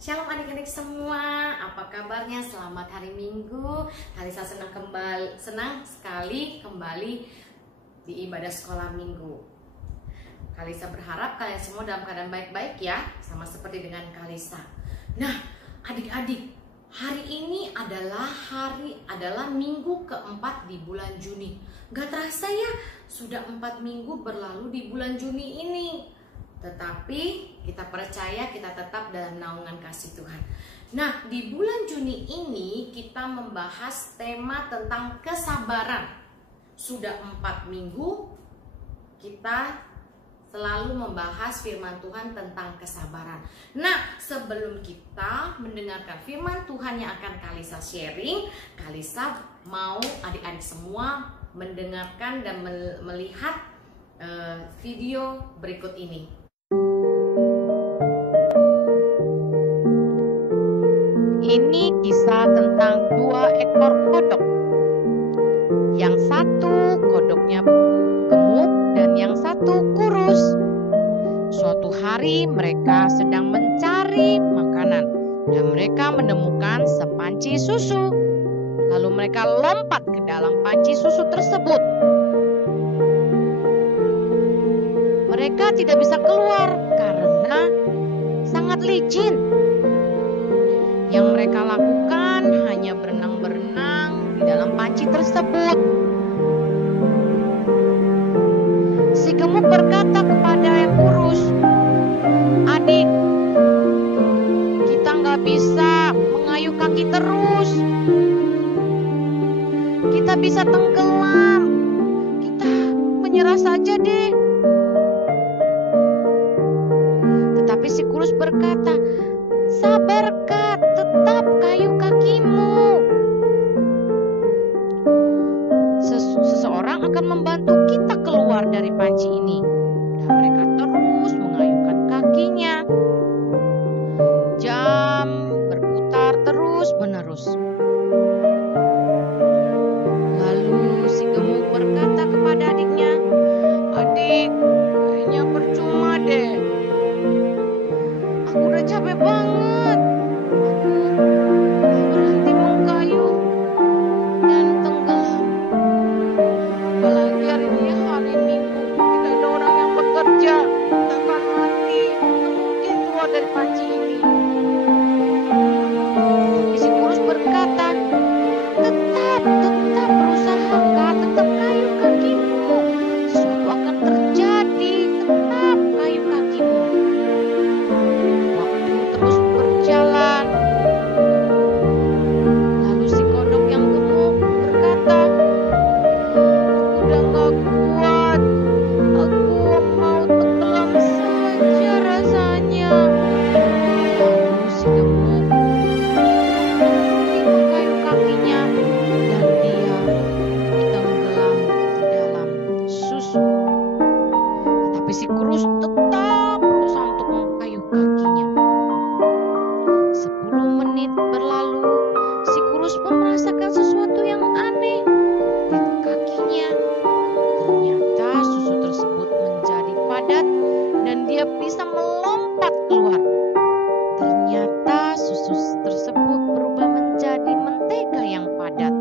Shalom adik-adik semua, apa kabarnya? Selamat hari Minggu. Kalisa senang sekali kembali di ibadah sekolah Minggu. Kalisa berharap kalian semua dalam keadaan baik-baik ya, sama seperti dengan Kalisa. Nah, adik-adik, hari ini adalah minggu keempat di bulan Juni. Gak terasa ya, sudah 4 minggu berlalu di bulan Juni ini. Tetapi kita percaya kita tetap dalam naungan kasih Tuhan. Nah, di bulan Juni ini kita membahas tema tentang kesabaran. Sudah 4 minggu kita selalu membahas firman Tuhan tentang kesabaran. Nah, sebelum kita mendengarkan firman Tuhan yang akan Kalisa sharing, Kalisa mau adik-adik semua mendengarkan dan melihat video berikut ini. Ini kisah tentang 2 ekor kodok. Yang satu kodoknya gemuk dan yang satu kurus. Suatu hari mereka sedang mencari makanan dan mereka menemukan sepanci susu. Lalu mereka lompat ke dalam panci susu tersebut. Mereka tidak bisa keluar karena sangat licin. Yang mereka lakukan hanya berenang-berenang di dalam panci tersebut. Si gemuk berkata kepada yang kurus, "Adik, kita nggak bisa mengayuh kaki terus. Kita bisa tenggelam. Kita menyerah saja deh." Tetapi si kurus berkata, "Sabar Kak, tetap kayuh kakimu. Seseorang akan membantu kita keluar dari panci ini." Dan mereka terus mengayuhkan kakinya. Jam berputar terus menerus. Lalu si gemuk berkata kepada adiknya, "Adik, kayaknya percuma deh. Aku udah capek banget. Aku berhenti mengayuh dan tenggelam. Apalagi hari ini hari Minggu, tidak ada orang yang bekerja. Kita akan mati. Mungkin keluar dari panci ini." Tapi si kurus berkata, Tetap berusaha Kak, tetap kayuh kakimu. Sesuatu akan terjadi, tetap kayuh kakimu." Waktu terus berjalan. Lalu si kodok yang gemuk berkata, "Aku udah gak kuat. Aku mau tenggelam saja rasanya." Lalu si gemuk berhenti mengayuh kakinya dan dia tenggelam di dalam susu. Tetapi si kurus tetap berusaha untuk mengayuh kakinya. 10 menit berlalu, si kurus pun merasakan sesuatu yang aneh di kakinya. Ternyata susu tersebut menjadi padat dan dia bisa melompat keluar. Ternyata susu tersebut berubah menjadi mentega yang padat.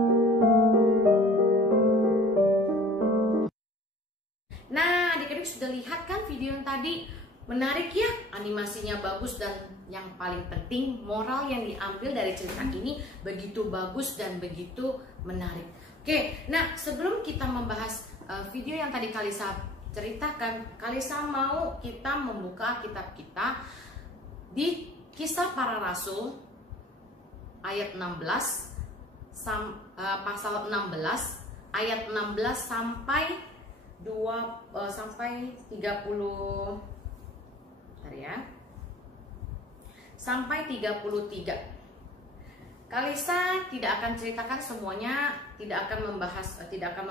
Nah, adik-adik sudah lihat kan video yang tadi? Menarik ya, animasinya bagus dan yang paling penting moral yang diambil dari cerita ini begitu bagus dan begitu menarik. Oke, nah sebelum kita membahas video yang tadi Kalisa ceritakan, Kalisa mau kita membuka kitab kita di Kisah Para Rasul ayat 16 pasal 16 ayat 16 sampai 30 sampai 33. Kalisa tidak akan ceritakan semuanya, tidak akan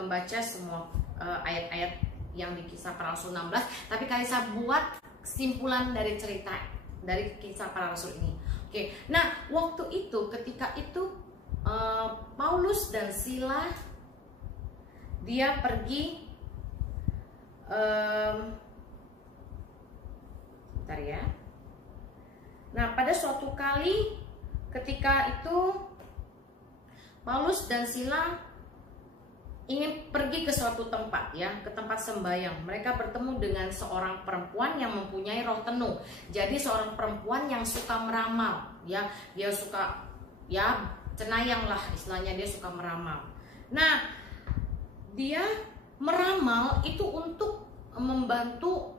membaca semua ayat-ayat yang di Kisah Para Rasul 16, tapi Kalisa buat kesimpulan dari cerita dari Kisah Para Rasul ini. Oke, nah waktu itu ketika itu Paulus dan Sila dia pergi bentar ya. Nah, pada suatu kali ketika itu Paulus dan Sila ingin pergi ke suatu tempat, ya, ke tempat sembahyang. Mereka bertemu dengan seorang perempuan yang mempunyai roh tenung. Jadi seorang perempuan yang suka meramal, ya, dia suka, ya, cenayang lah istilahnya, dia suka meramal. Nah, dia meramal itu untuk membantu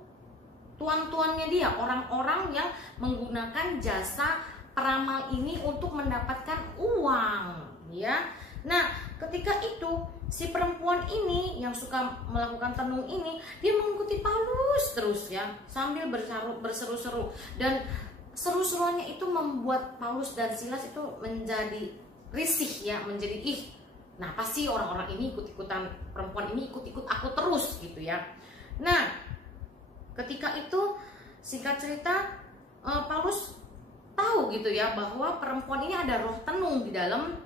tuan-tuannya dia, orang-orang yang menggunakan jasa peramal ini untuk mendapatkan uang, ya. Nah, ketika itu si perempuan ini yang suka melakukan tenung ini, dia mengikuti Paulus terus, ya, sambil berseru-seru, dan seru-seruannya itu membuat Paulus dan Silas itu menjadi risih, ya, menjadi nah pasti orang-orang ini ikut-ikutan, perempuan ini ikut-ikut aku terus gitu, ya. Nah, ketika itu singkat cerita Paulus tahu gitu, ya, bahwa perempuan ini ada roh tenung di dalam,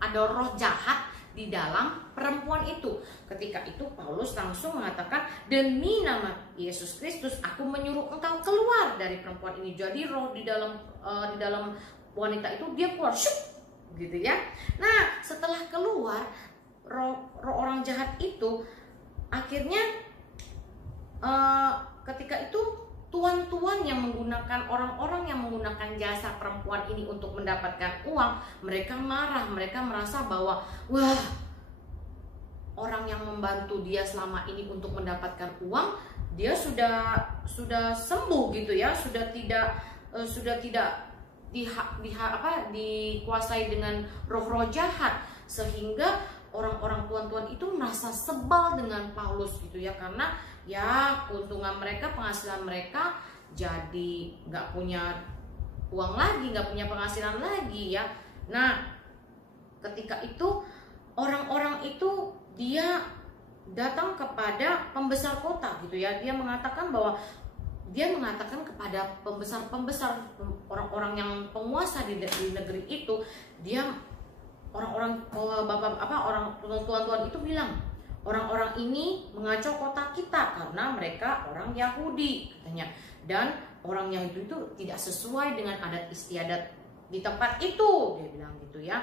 ada roh jahat di dalam perempuan itu. Ketika itu Paulus langsung mengatakan, demi nama Yesus Kristus aku menyuruh engkau keluar dari perempuan ini. Jadi roh di dalam wanita itu dia keluar, syuk, gitu, ya. Nah, setelah keluar roh orang jahat itu, akhirnya ketika itu tuan-tuan yang menggunakan, orang-orang yang menggunakan jasa perempuan ini untuk mendapatkan uang, mereka marah, mereka merasa bahwa wah, orang yang membantu dia selama ini untuk mendapatkan uang, dia sudah sembuh gitu, ya, sudah tidak dikuasai dengan roh-roh jahat, sehingga orang-orang tuan-tuan itu merasa sebal dengan Paulus gitu, ya, karena ya keuntungan mereka, penghasilan mereka jadi nggak punya uang lagi, nggak punya penghasilan lagi, ya. Nah, ketika itu orang-orang itu dia datang kepada pembesar kota gitu, ya. Dia mengatakan kepada pembesar orang-orang yang penguasa di negeri itu, dia orang tuan-tuan itu bilang, orang-orang ini mengacau kota kita karena mereka orang Yahudi katanya, dan orang Yahudi itu tidak sesuai dengan adat istiadat di tempat itu, dia bilang gitu, ya.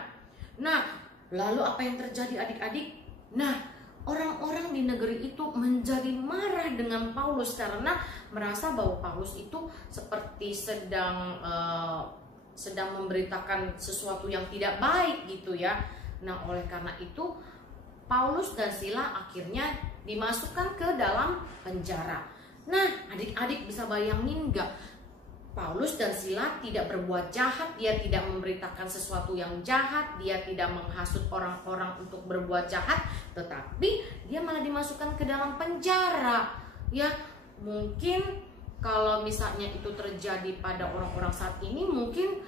Nah, lalu apa yang terjadi adik-adik? Nah, orang-orang di negeri itu menjadi marah dengan Paulus karena merasa bahwa Paulus itu seperti sedang memberitakan sesuatu yang tidak baik gitu, ya. Nah, oleh karena itu Paulus dan Sila akhirnya dimasukkan ke dalam penjara. Nah, adik-adik bisa bayangin nggak? Paulus dan Sila tidak berbuat jahat, dia tidak memberitakan sesuatu yang jahat, dia tidak menghasut orang-orang untuk berbuat jahat, tetapi dia malah dimasukkan ke dalam penjara. Ya, mungkin kalau misalnya itu terjadi pada orang-orang saat ini, mungkin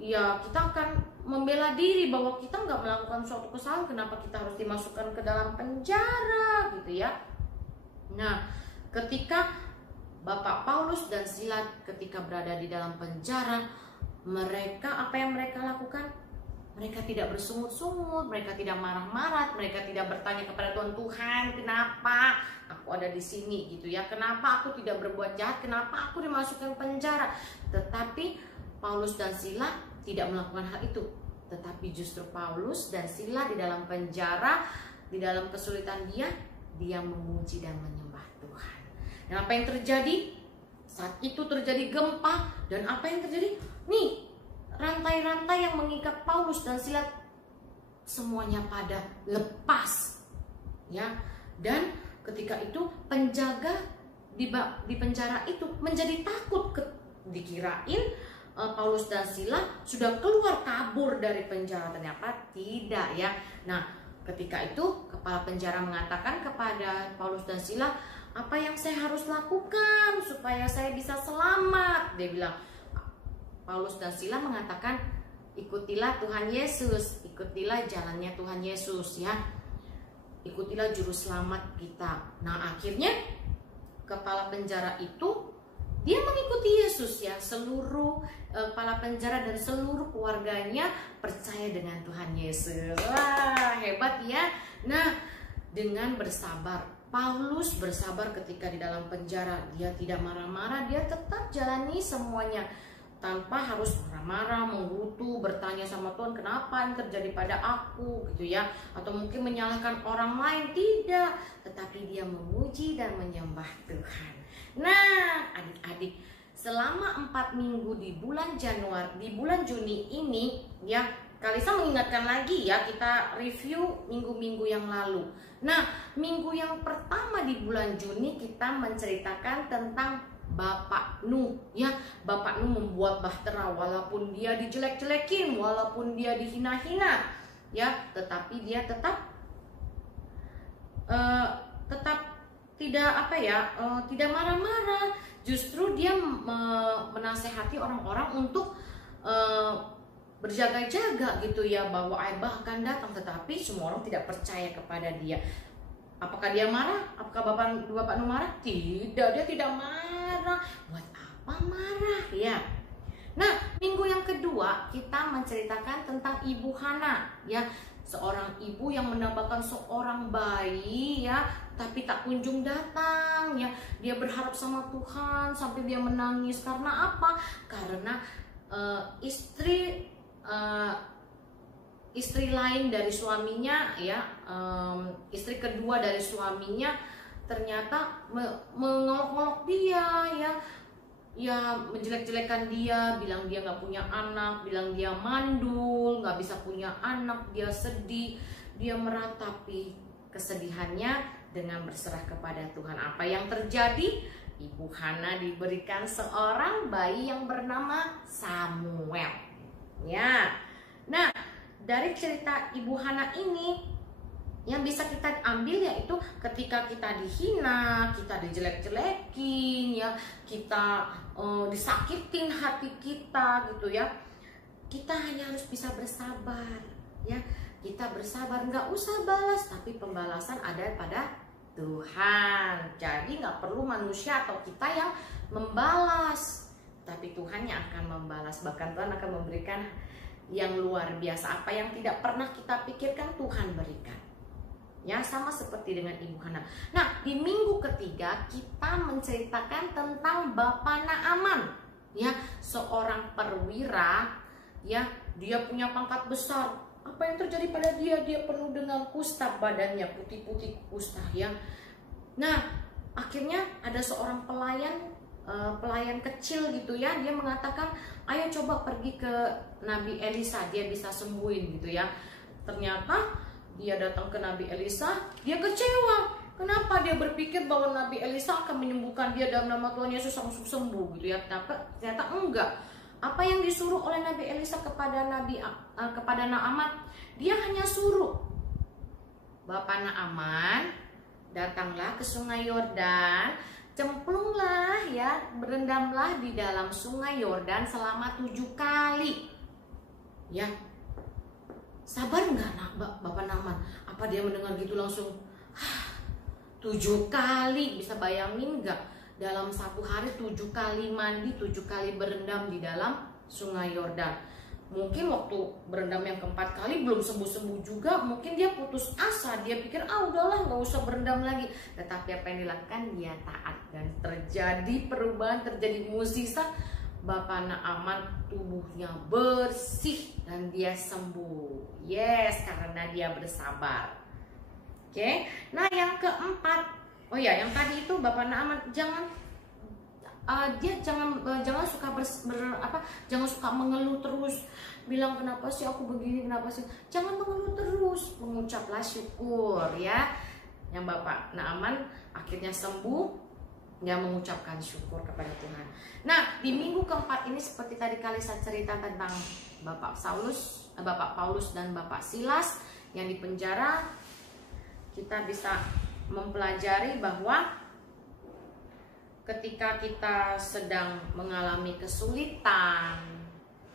ya kita akan membela diri bahwa kita nggak melakukan suatu kesalahan, kenapa kita harus dimasukkan ke dalam penjara gitu, ya. Nah, ketika Bapak Paulus dan Sila ketika berada di dalam penjara, mereka apa yang mereka lakukan? Mereka tidak bersungut-sungut, mereka tidak marah-marah, mereka tidak bertanya kepada Tuhan, kenapa aku ada di sini gitu, ya, kenapa aku tidak berbuat jahat, kenapa aku dimasukkan penjara. Tetapi Paulus dan Sila tidak melakukan hal itu, tetapi justru Paulus dan Sila di dalam penjara, di dalam kesulitan dia memuji dan menyembah Tuhan. Dan apa yang terjadi? Saat itu terjadi gempa, dan apa yang terjadi? Nih, rantai-rantai yang mengikat Paulus dan Sila semuanya pada lepas, ya. Dan ketika itu penjaga di penjara itu menjadi takut, dikirain Paulus dan Sila sudah keluar kabur dari penjara, ternyata tidak, ya. Nah, ketika itu kepala penjara mengatakan kepada Paulus dan Sila, apa yang saya harus lakukan supaya saya bisa selamat? Dia bilang, Paulus dan Sila mengatakan, ikutilah Tuhan Yesus, ikutilah jalannya Tuhan Yesus, ya, ikutilah juru selamat kita. Nah, akhirnya kepala penjara itu dia mengikuti Yesus, ya. Seluruh kepala penjara dan seluruh keluarganya percaya dengan Tuhan Yesus. Wah, hebat, ya. Nah, dengan bersabar, Paulus bersabar ketika di dalam penjara. Dia tidak marah-marah, dia tetap jalani semuanya tanpa harus marah-marah, menggerutu, bertanya sama Tuhan kenapa yang terjadi pada aku gitu ya, atau mungkin menyalahkan orang lain, tidak, tetapi dia memuji dan menyembah Tuhan. Nah, adik-adik, selama 4 minggu di bulan Juni ini ya, Kalisa mengingatkan lagi ya, kita review minggu-minggu yang lalu. Nah, minggu yang pertama di bulan Juni kita menceritakan tentang Bapak Nuh ya. Bapak Nuh membuat bahtera walaupun dia dijelek-jelekin, walaupun dia dihina-hina ya, tetapi dia tetap tidak tidak marah-marah. Justru dia menasehati orang-orang untuk berjaga-jaga gitu ya, bahwa air bah akan datang, tetapi semua orang tidak percaya kepada dia. Apakah dia marah? Apakah Bapak Nuh marah? Tidak, dia tidak marah. Buat apa marah ya? Nah, minggu yang kedua kita menceritakan tentang Ibu Hana ya, seorang ibu yang menambahkan seorang bayi ya, tapi tak kunjung datang ya. Dia berharap sama Tuhan sampai dia menangis. Karena apa? Karena istri lain dari suaminya ya, istri kedua dari suaminya ternyata mengolok-olok dia ya, menjelek-jelekan dia, bilang dia nggak punya anak, bilang dia mandul, nggak bisa punya anak, dia sedih, dia meratapi kesedihannya dengan berserah kepada Tuhan. Apa yang terjadi? Ibu Hana diberikan seorang bayi yang bernama Samuel ya. Nah, dari cerita Ibu Hana ini yang bisa kita ambil yaitu ketika kita dihina, kita dijelek-jelekin ya, kita disakitin hati kita gitu ya, kita hanya harus bisa bersabar ya. Kita bersabar, nggak usah balas, tapi pembalasan ada pada Tuhan. Jadi nggak perlu manusia atau kita yang membalas, tapi Tuhan yang akan membalas. Bahkan Tuhan akan memberikan yang luar biasa, apa yang tidak pernah kita pikirkan Tuhan berikan ya, sama seperti dengan Ibu Hana. Nah, di minggu ketiga kita menceritakan tentang Bapak Naaman ya, seorang perwira ya, dia punya pangkat besar. Apa yang terjadi pada dia? Dia penuh dengan kusta, badannya putih-putih kusta ya. Nah, akhirnya ada seorang pelayan kecil gitu ya, dia mengatakan, ayo coba pergi ke Nabi Elisa, dia bisa sembuhin gitu ya. Ternyata dia datang ke Nabi Elisa, dia kecewa. Kenapa? Dia berpikir bahwa Nabi Elisa akan menyembuhkan dia dalam nama Tuhan Yesus langsung sembuh gitu ya. Ternyata enggak. Apa yang disuruh oleh Nabi Elisa kepada Naaman? Dia hanya suruh Bapak Naaman, datanglah ke Sungai Yordan, cemplunglah ya, berendamlah di dalam Sungai Yordan selama 7 kali. Ya, sabar nggak Bapak Naaman? Apa dia mendengar gitu langsung 7 kali? Bisa bayangin nggak? Dalam 1 hari 7 kali mandi, 7 kali berendam di dalam Sungai Yordan. Mungkin waktu berendam yang keempat kali belum sembuh-sembuh juga, mungkin dia putus asa, dia pikir udahlah nggak usah berendam lagi. Tetapi apa yang dilakukan? Dia taat dan terjadi perubahan, terjadi mukjizat. Bapak Naaman tubuhnya bersih dan dia sembuh. Yes, karena dia bersabar. Oke. Nah, yang keempat, oh ya, yang tadi itu Bapak Naaman jangan suka jangan suka mengeluh terus, bilang kenapa sih aku begini, kenapa sih. Jangan mengeluh terus, mengucaplah syukur ya. Yang Bapak Naaman akhirnya sembuh, dia mengucapkan syukur kepada Tuhan. Nah, di minggu keempat ini seperti tadi Kalisa cerita tentang Bapak Paulus dan Bapak Silas yang dipenjara, kita bisa mempelajari bahwa ketika kita sedang mengalami kesulitan,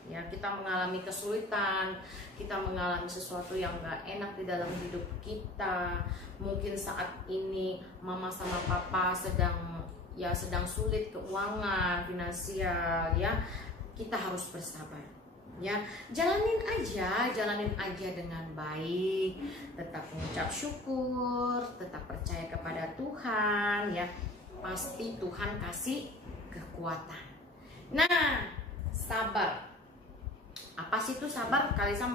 ya, kita mengalami kesulitan, kita mengalami sesuatu yang gak enak di dalam hidup kita. Mungkin saat ini mama sama papa sedang sulit keuangan, finansial ya, kita harus bersabar ya. Jalanin aja dengan baik, tetap mengucap syukur, tetap percaya kepada Tuhan ya. Pasti Tuhan kasih kekuatan. Nah, sabar. Apa sih itu sabar? Kalisa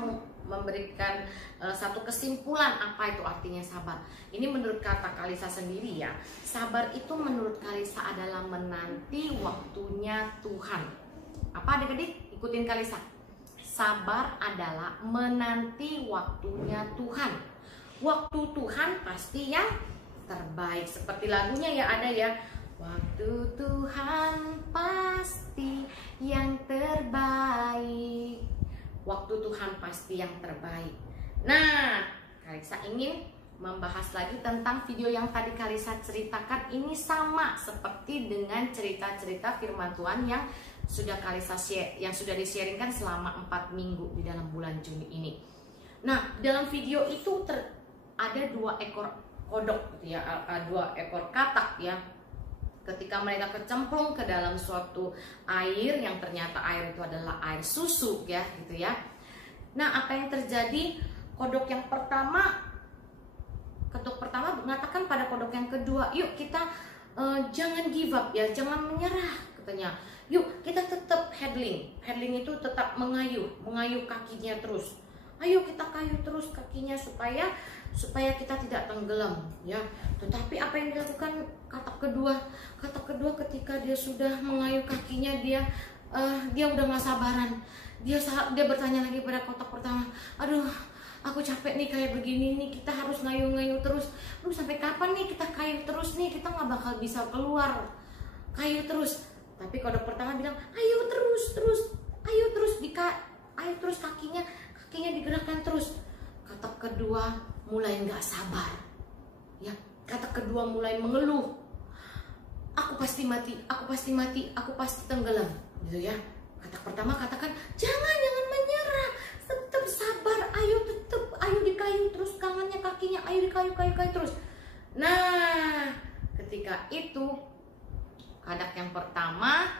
memberikan satu kesimpulan apa itu artinya sabar. Ini menurut kata Kalisa sendiri ya. Sabar itu menurut Kalisa adalah menanti waktunya Tuhan. Apa adik-adik? Ikutin Kalisa. Sabar adalah menanti waktunya Tuhan. Waktu Tuhan pasti yang terbaik. Seperti lagunya ya, ada ya. Waktu Tuhan pasti yang terbaik. Waktu Tuhan pasti yang terbaik. Nah, Kalisa ingin membahas lagi tentang video yang tadi Kalisa ceritakan. Ini sama seperti dengan cerita-cerita firman Tuhan yang sudah Kalisa share, yang sudah di-sharingkan selama 4 minggu di dalam bulan Juni ini. Nah, dalam video itu ada 2 ekor kodok gitu ya, 2 ekor katak ya. Ketika mereka kecemplung ke dalam suatu air yang ternyata air itu adalah air susu ya gitu ya. Nah, apa yang terjadi? Kodok pertama mengatakan pada kodok yang kedua, yuk kita jangan give up ya, jangan menyerah katanya. Yuk kita tetap headling itu tetap mengayuh kakinya terus. Ayo kita kayuh terus kakinya supaya kita tidak tenggelam ya. Tetapi apa yang dilakukan katak kedua ketika dia sudah mengayuh kakinya, dia udah nggak sabaran. Dia bertanya lagi pada kotak pertama, aduh aku capek nih kayak begini nih, kita harus ngayuh terus. Lu sampai kapan nih kita kayuh terus nih, kita nggak bakal bisa keluar, kayuh terus. Tapi kodok pertama bilang, ayo terus, ayo terus kakinya digerakkan terus. Katak kedua mulai nggak sabar, ya. Katak kedua mulai mengeluh, aku pasti mati, aku pasti tenggelam, gitu ya. Katak pertama katakan, jangan menyerah, tetap sabar, ayo dikayu terus tangannya kakinya, ayo dikayu terus. Nah, ketika itu katak yang pertama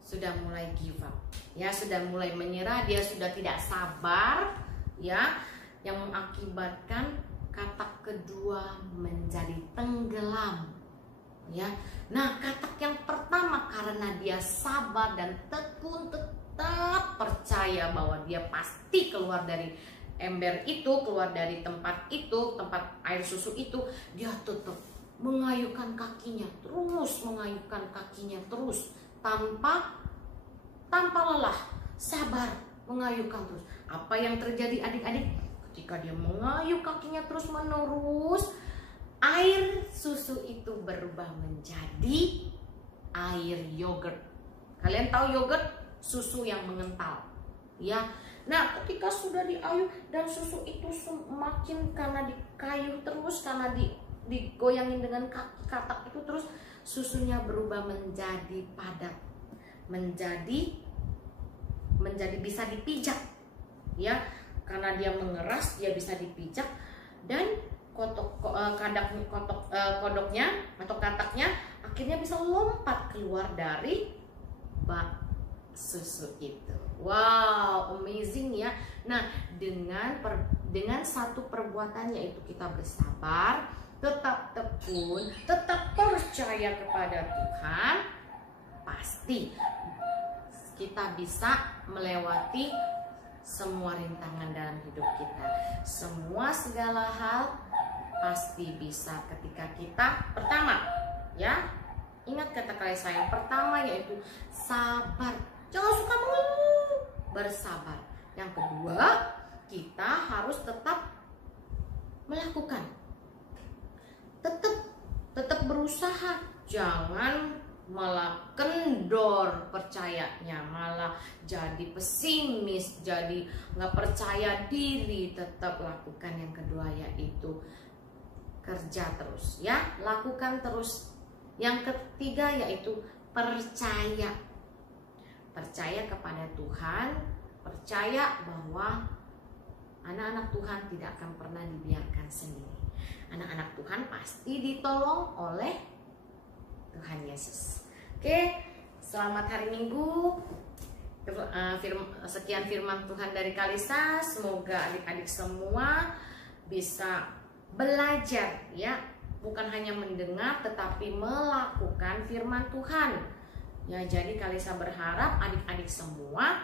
sudah mulai give up, ya, sudah mulai menyerah, dia sudah tidak sabar, ya, yang mengakibatkan katak kedua menjadi tenggelam, ya. Nah, katak yang pertama karena dia sabar dan tekun, tetap percaya bahwa dia pasti keluar dari ember itu, keluar dari tempat air susu itu, dia tetap mengayuhkan kakinya terus, tanpa lelah, sabar mengayuhkan terus. Apa yang terjadi adik-adik? Ketika dia mengayuh kakinya terus menerus, air susu itu berubah menjadi air yogurt. Kalian tahu yogurt? Susu yang mengental, ya. Nah, ketika sudah diayuh dan susu itu semakin karena dikayuh terus, karena digoyangin dengan kaki katak itu terus, susunya berubah menjadi padat, menjadi bisa dipijak, ya. Karena dia mengeras, dia bisa dipijak, dan kodoknya atau kataknya akhirnya bisa lompat keluar dari bak susu itu. Wow, amazing ya. Nah, dengan satu perbuatan, yaitu kita bersabar, tetap tekun, tetap percaya kepada Tuhan, pasti kita bisa melewati semua rintangan dalam hidup kita. Segala hal pasti bisa ketika kita pertama, ya, ingat kata Kalisa yang pertama, yaitu sabar. Jangan suka mengeluh, bersabar. Yang kedua, kita harus tetap melakukan, tetap berusaha. Jangan malah kendor percayanya, malah jadi pesimis, jadi nggak percaya diri. Tetap lakukan yang kedua, yaitu kerja terus, ya, lakukan terus. Yang ketiga yaitu percaya kepada Tuhan, percaya bahwa anak-anak Tuhan tidak akan pernah dibiarkan sendiri. Anak-anak Tuhan pasti ditolong oleh Tuhan Yesus. Oke, selamat hari Minggu. Sekian firman Tuhan dari Kalisa. Semoga adik-adik semua bisa belajar, ya, bukan hanya mendengar tetapi melakukan firman Tuhan, Ya, jadi Kalisa berharap adik-adik semua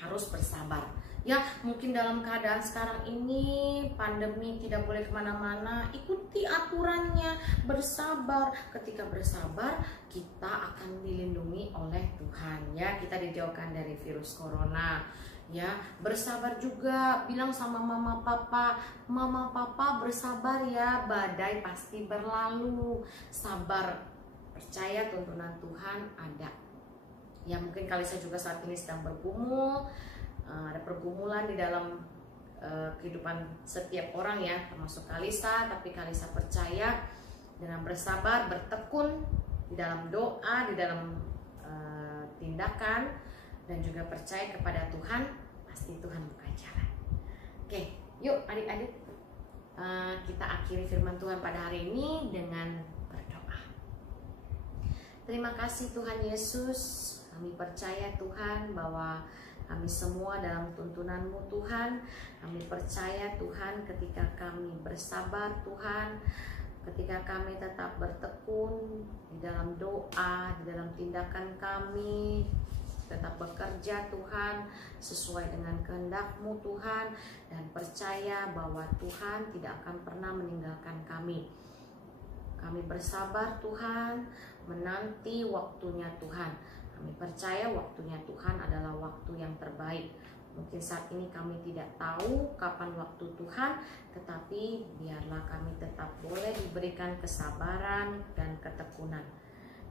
harus bersabar. Ya, mungkin dalam keadaan sekarang ini pandemi tidak boleh kemana-mana, ikuti aturannya, bersabar. Ketika bersabar, kita akan dilindungi oleh Tuhan. Ya, kita dijauhkan dari virus corona. Ya, bersabar juga, bilang sama mama papa bersabar ya, badai pasti berlalu. Sabar, percaya tuntunan Tuhan ada. Ya, mungkin Kalisa juga saat ini sedang bergumul, ada pergumulan di dalam kehidupan setiap orang ya, termasuk Kalisa. Tapi Kalisa percaya dengan bersabar, bertekun di dalam doa, di dalam tindakan, dan juga percaya kepada Tuhan, pasti Tuhan buka jalan. Oke, yuk adik-adik, kita akhiri firman Tuhan pada hari ini dengan berdoa. Terima kasih Tuhan Yesus, kami percaya Tuhan bahwa kami semua dalam tuntunan-Mu Tuhan. Kami percaya Tuhan ketika kami bersabar Tuhan, ketika kami tetap bertekun di dalam doa, di dalam tindakan kami, tetap bekerja Tuhan sesuai dengan kehendak-Mu Tuhan, dan percaya bahwa Tuhan tidak akan pernah meninggalkan kami. Kami bersabar Tuhan, menanti waktunya Tuhan. Kami percaya waktunya Tuhan adalah waktu yang terbaik. Mungkin saat ini kami tidak tahu kapan waktu Tuhan, tetapi biarlah kami tetap boleh diberikan kesabaran dan ketekunan.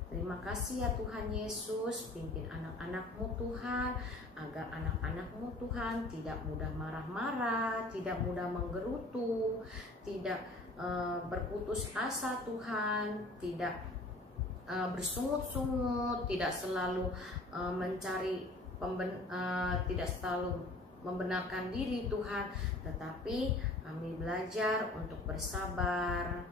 Terima kasih ya Tuhan Yesus, pimpin anak-anak-Mu Tuhan, agar anak-anak-Mu Tuhan tidak mudah marah-marah, tidak mudah menggerutu, tidak berputus asa Tuhan, tidak bersungut-sungut, tidak selalu tidak selalu membenarkan diri Tuhan, tetapi kami belajar untuk bersabar,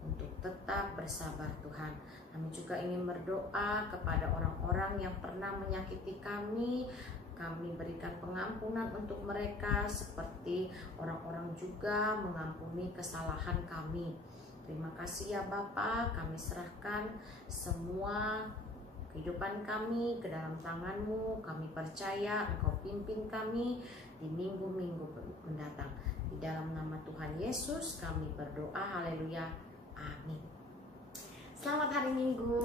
untuk tetap bersabar Tuhan. Kami juga ingin berdoa kepada orang-orang yang pernah menyakiti kami. Kami berikan pengampunan untuk mereka, seperti orang-orang juga mengampuni kesalahan kami. Terima kasih ya Bapa, kami serahkan semua kehidupan kami ke dalam tangan-Mu. Kami percaya Engkau pimpin kami di minggu-minggu mendatang. Di dalam nama Tuhan Yesus kami berdoa, haleluya, amin. Selamat hari Minggu,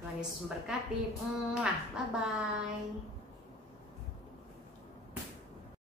Tuhan Yesus memberkati. Bye-bye.